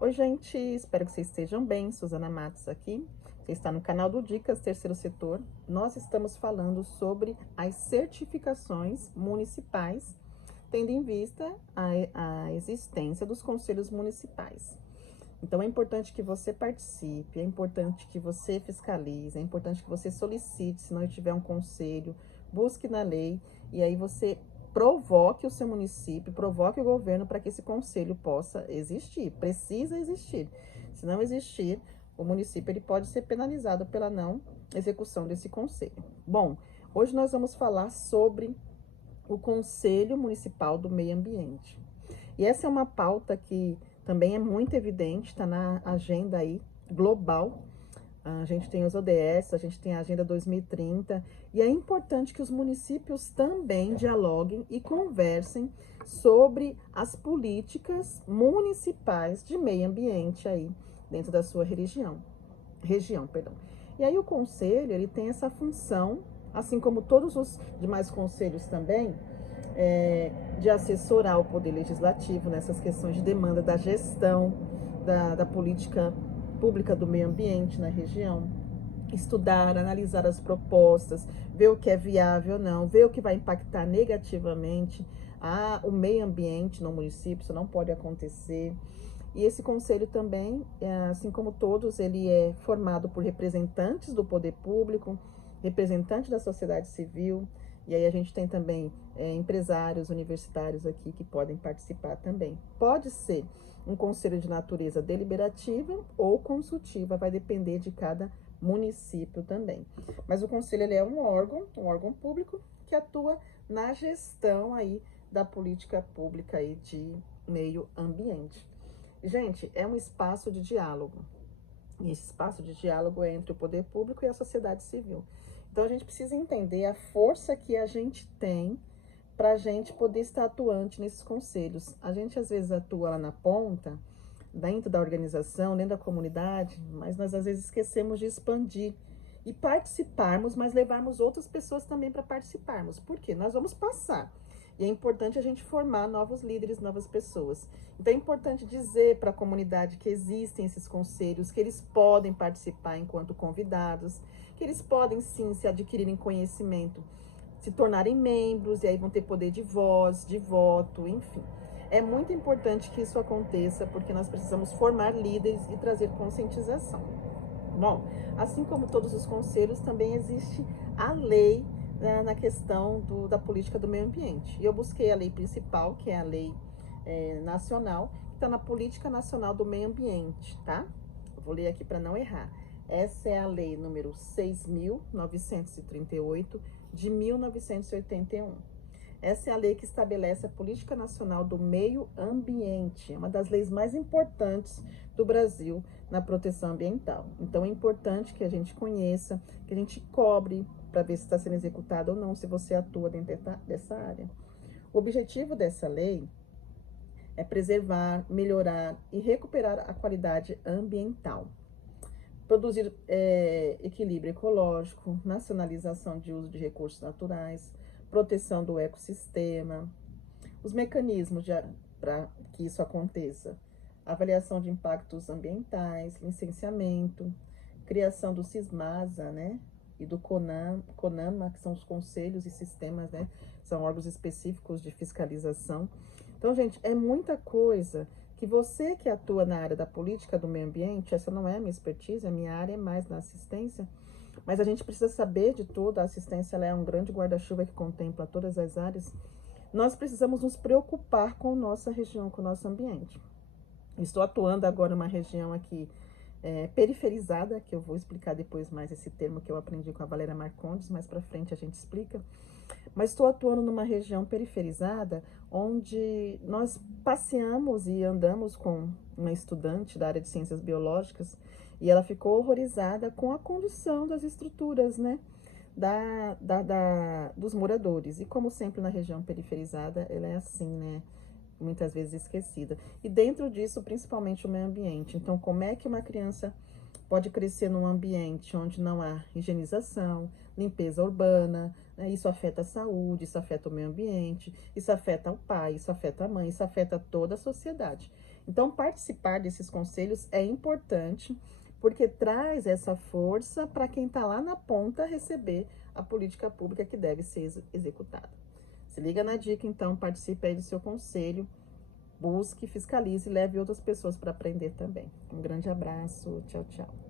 Oi, gente, espero que vocês estejam bem. Suzana Matos aqui. Você está no canal do Dicas Terceiro Setor. Nós estamos falando sobre as certificações municipais, tendo em vista a existência dos conselhos municipais. Então, é importante que você participe, é importante que você fiscalize, é importante que você solicite, se não tiver um conselho, busque na lei, e aí você provoque o seu município, provoque o governo para que esse conselho possa existir. Precisa existir. Se não existir, o município ele pode ser penalizado pela não execução desse conselho. Bom, hoje nós vamos falar sobre o Conselho Municipal do Meio Ambiente. E essa é uma pauta que também é muito evidente, está na agenda aí global. A gente tem os ODS, a gente tem a Agenda 2030, e é importante que os municípios também dialoguem e conversem sobre as políticas municipais de meio ambiente aí dentro da sua região. E aí o conselho, ele tem essa função, assim como todos os demais conselhos também, de assessorar o Poder Legislativo nessas questões de demanda da gestão da política pública do meio ambiente na região, estudar, analisar as propostas, ver o que é viável ou não, ver o que vai impactar negativamente o meio ambiente no município, isso não pode acontecer. E esse conselho também, assim como todos, ele é formado por representantes do poder público, representantes da sociedade civil, e aí a gente tem também empresários universitários aqui que podem participar também. Pode ser um conselho de natureza deliberativa ou consultiva, vai depender de cada município também. Mas o conselho ele é um órgão público que atua na gestão aí da política pública aí de meio ambiente. Gente, é um espaço de diálogo. E esse espaço de diálogo é entre o poder público e a sociedade civil. Então a gente precisa entender a força que a gente tem para a gente poder estar atuante nesses conselhos. A gente às vezes atua lá na ponta, dentro da organização, dentro da comunidade, mas nós às vezes esquecemos de expandir e participarmos, mas levarmos outras pessoas também para participarmos. Por quê? Nós vamos passar. E é importante a gente formar novos líderes, novas pessoas. Então é importante dizer para a comunidade que existem esses conselhos, que eles podem participar enquanto convidados, que eles podem sim se adquirirem conhecimento, se tornarem membros, e aí vão ter poder de voz, de voto, enfim. É muito importante que isso aconteça, porque nós precisamos formar líderes e trazer conscientização. Bom, assim como todos os conselhos, também existe a lei na questão da política do meio ambiente. E eu busquei a lei principal, que é a lei nacional, que está na Política Nacional do Meio Ambiente, tá? Eu vou ler aqui para não errar. Essa é a lei número 6.938 de 1981. Essa é a lei que estabelece a Política Nacional do Meio Ambiente, é uma das leis mais importantes do Brasil na proteção ambiental. Então, é importante que a gente conheça, que a gente cobre para ver se está sendo executado ou não, se você atua dentro dessa área. O objetivo dessa lei é preservar, melhorar e recuperar a qualidade ambiental, produzir equilíbrio ecológico, nacionalização de uso de recursos naturais, proteção do ecossistema, os mecanismos para que isso aconteça, avaliação de impactos ambientais, licenciamento, criação do CISMASA, né, e do CONAMA, que são os conselhos e sistemas, né, são órgãos específicos de fiscalização. Então, gente, é muita coisa que você que atua na área da política do meio ambiente, essa não é a minha expertise, a minha área é mais na assistência, mas a gente precisa saber de tudo. A assistência ela é um grande guarda-chuva que contempla todas as áreas. Nós precisamos nos preocupar com nossa região, com o nosso ambiente. Estou atuando agora numa região aqui periferizada, que eu vou explicar depois mais esse termo que eu aprendi com a Valéria Marcondes, mais para frente a gente explica. Mas estou atuando numa região periferizada, onde nós passeamos e andamos com uma estudante da área de ciências biológicas, e ela ficou horrorizada com a condição das estruturas, né, dos moradores. E como sempre na região periferizada, ela é assim, né, muitas vezes esquecida. E dentro disso, principalmente o meio ambiente. Então, como é que uma criança pode crescer num ambiente onde não há higienização, limpeza urbana, né? Isso afeta a saúde, isso afeta o meio ambiente, isso afeta o pai, isso afeta a mãe, isso afeta toda a sociedade. Então, participar desses conselhos é importante, porque traz essa força para quem está lá na ponta receber a política pública que deve ser executada. Se liga na dica, então, participe aí do seu conselho, busque, fiscalize e leve outras pessoas para aprender também. Um grande abraço, tchau, tchau.